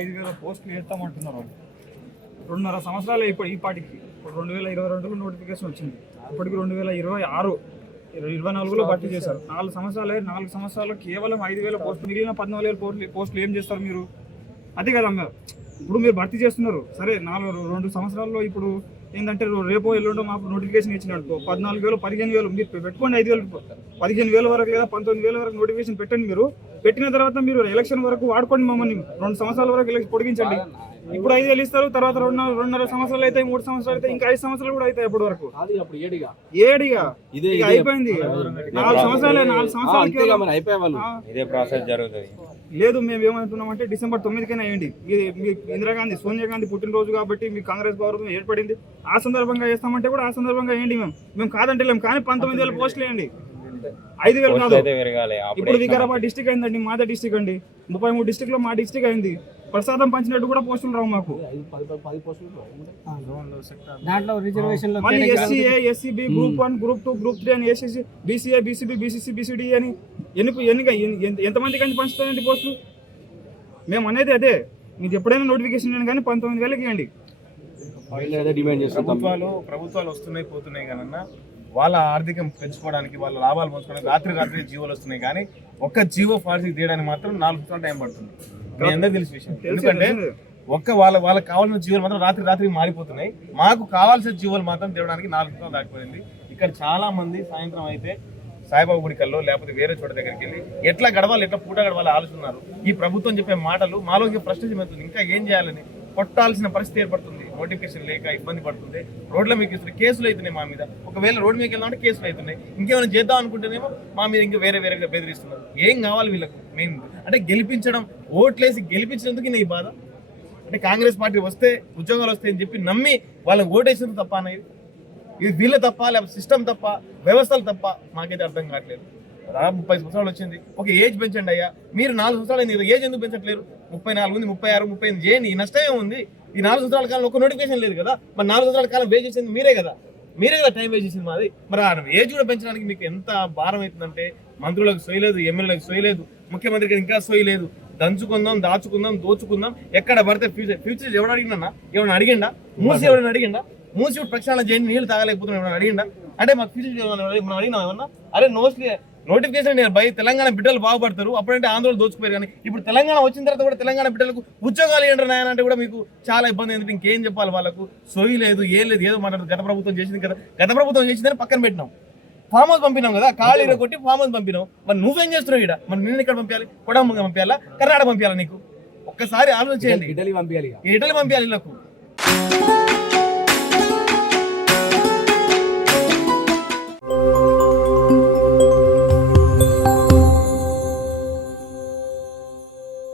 5,000 పోస్టులు వేస్తామంటున్నారు. 2.5 సంవత్సరాలు ఈ పాటికి. ఇప్పుడు 2022లో నోటిఫికేషన్ వచ్చింది. ఇప్పటికి 2026, 24లో భర్తీ చేశారు. 4 సంవత్సరాల్లో కేవలం 5,000 పోస్టులు. మిగిలిన 14,000 పోస్టులు ఏం చేస్తారు మీరు? అదే కదా ఇప్పుడు మీరు భర్తీ చేస్తున్నారు. సరే 2 సంవత్సరాల్లో ఇప్పుడు ఏంటంటే రేపో ఎల్లుండో మాకు నోటిఫికేషన్ ఇచ్చినట్టు 14,000, 15,000 మీరు పెట్టుకోండి. 5,000, 15,000 వరకు లేదా 19,000 వరకు నోటిఫికేషన్ పెట్టండి. మీరు పెట్టిన తర్వాత మీరు ఎలక్షన్ వరకు వాడుకోండి. మమ్మల్ని 2 సంవత్సరాల వరకు పొడిగించండి. ఇప్పుడు 5,000 ఇస్తారు, తర్వాత 2.5 సంవత్సరాలు అయితే, 3 సంవత్సరాలు అయితే, ఇంకా 5 సంవత్సరాలు కూడా అవుతాయి. అప్పటి వరకు ఏడిగా అయిపోయింది. 4 సంవత్సరాలు ఇదే ప్రాసెస్ జరుగుతుంది. లేదు, మేము ఏమంటున్నామంటే డిసెంబర్ 9కైనా వేయండి. ఇందిరాగాంధీ, సోనియా గాంధీ పుట్టినరోజు కాబట్టి మీ కాంగ్రెస్ గవర్నమెంట్ ఏర్పడింది. ఆ సందర్భంగా వేస్తామంటే కూడా ఆ సందర్భంగా వేయండి. మేము కాదంటలేము, కానీ 19,000 పోస్టులు వేయండి. 5,000 కాదు. ఇప్పుడు వికారాబాద్ డిస్టిక్ అయిందండి, మాదే డిస్టిక్ అండి. 33 డిస్టిక్ లో మా డిస్టిక్ అయింది. ప్రసాదం పంచినట్టు కూడా పోస్టులు రావు మాకు. మళ్ళీ SCA, SCB, group 1, group 2, group 3 అని SCC, BCA, BCB, BCC, BCD అని ఎంతమందికి అని పంచుతారండి పోస్టులు? మేము అనేది అదే. మీకు ఎప్పుడైనా నోటిఫికేషన్ కానీ 19,000 ఇవ్వండి. ప్రభుత్వాలు వస్తున్నాయి పోతున్నాయి కానీ వాళ్ళ ఆర్థికం పెంచుకోవడానికి, వాళ్ళ లాభాలు పంచుకోవడానికి రాత్రి జీవోలు వస్తున్నాయి. కానీ ఒక్క జీవో ఫార్సీ తీయడానికి మాత్రం 4 సంవత్సరాలు టైం పడుతుంది. మీ అందరికీ తెలిసిన విషయం. ఎందుకంటే వాళ్ళకి కావాల్సిన జీవోలు మాత్రం రాత్రి మారిపోతున్నాయి. మాకు కావాల్సిన జీవోలు మాత్రం తేవడానికి 4 సంవత్సరాలు దాటిపోయింది. ఇక్కడ చాలా మంది సాయంత్రం అయితే సాయిబాబా గుడికల్లో లేకపోతే వేరే చోట దగ్గరికి వెళ్ళి ఎట్లా గడవాలి, ఎట్లా పూట గడవాలి ఆలోచిస్తున్నారు. ఈ ప్రభుత్వం చెప్పే మాటలు మాలోకి ప్రశ్నించబడుతుంది. ఇంకా ఏం చేయాలని కొట్టాల్సిన పరిస్థితి ఏర్పడుతుంది. నోటిఫికేషన్ లేక ఇబ్బంది పడుతుంది. రోడ్ల మీకు ఇస్తున్న కేసులు అవుతున్నాయి మా మీద. ఒకవేళ రోడ్డు మీకు వెళ్దామంటే కేసులు అవుతున్నాయి. ఇంకేమైనా చేద్దాం అనుకుంటేనేమో మా మీద ఇంకా వేరేగా బెదిరిస్తున్నారు. ఏం కావాలి వీళ్ళకు? మెయిన్ అంటే గెలిపించడం, ఓట్లేసి గెలిపించినందుకు ఈ బాధ. అంటే కాంగ్రెస్ పార్టీ వస్తే ఉద్యోగాలు వస్తాయని చెప్పి నమ్మి వాళ్ళకి ఓటేసినందుకు తప్ప అనేది. ఇది వీళ్ళ తప్ప, లేకపోతే సిస్టమ్ తప్ప, వ్యవస్థలు తప్ప మాకైతే అర్థం కావట్లేదు. 30 సంవత్సరాలు వచ్చింది. ఒక ఏజ్ పెంచండి అయ్యా. మీరు 4 సంవత్సరాలు అయింది కదా, ఏజ్ ఎందుకు పెంచట్లేరు? 34 ఉంది, 36, 38 చేయండి. ఈ నష్టమే ఉంది. ఈ 4 సంవత్సరాల కాలం ఒక నోటిఫికేషన్ లేదు కదా. మరి 4 సంవత్సరాల కాలం వేస్ట్ చేసింది మీరే కదా టైం వేస్ట్ చేసింది మాది. మరి ఏజ్ కూడా పెంచడానికి మీకు ఎంత భారం అవుతుందంటే మంత్రులకు సోయలేదు, ఎమ్మెల్యేలకు సోయలేదు, ముఖ్యమంత్రికి ఇంకా సోయలేదు. దంచుకుందాం, దాచుకుందాం, దోచుకుందాం, ఎక్కడ పడితే ఫ్యూచర్ ఎవరు ఎవరైనా అడిగిండా? ఎవరైనా అడిగిండా? మూసి ప్రక్షాళన చేయండి, నీళ్ళు తాగలేకపోతున్నాం ఎవరైనా అడిగిండా? అంటే మాకు ఫ్యూచర్ మనం అడిగినాం ఏమన్నా? అరే నోటిఫికేషన్ తెలంగాణ బిడ్డలు బాగుపడతారు, అప్పుడంటే ఆందోళన దోచుకుపోయారు. కానీ ఇప్పుడు తెలంగాణ వచ్చిన తర్వాత కూడా తెలంగాణ బిడ్డలకు ఉద్యోగాలు ఏంటారు నాయన అంటే కూడా మీకు చాలా ఇబ్బంది. ఎందుకంటే ఇంకేం చెప్పాలి? వాళ్ళకు సోయి లేదు, ఏం లేదు, ఏదో మాట్లాడుతుంది. గత ప్రభుత్వం చేసింది కదా, గత ప్రభుత్వం చేసిందని పక్కన పెట్టినాం. ఫామ్ హౌస్ పంపినాం కదా, ఖాళీలో కొట్టి ఫామ్ హౌస్ పంపినాం. మరి నువ్వేం చేస్తున్నావు ఇక్కడ? మరి నేను ఇక్కడ పంపించాలి? కొడంగల్ పంపించాలా? కర్ణాటక పంపించాలా? నీకు ఒక్కసారి ఆలోచన చేయండి. ఇటలీ పంపించాలి వీళ్ళకు.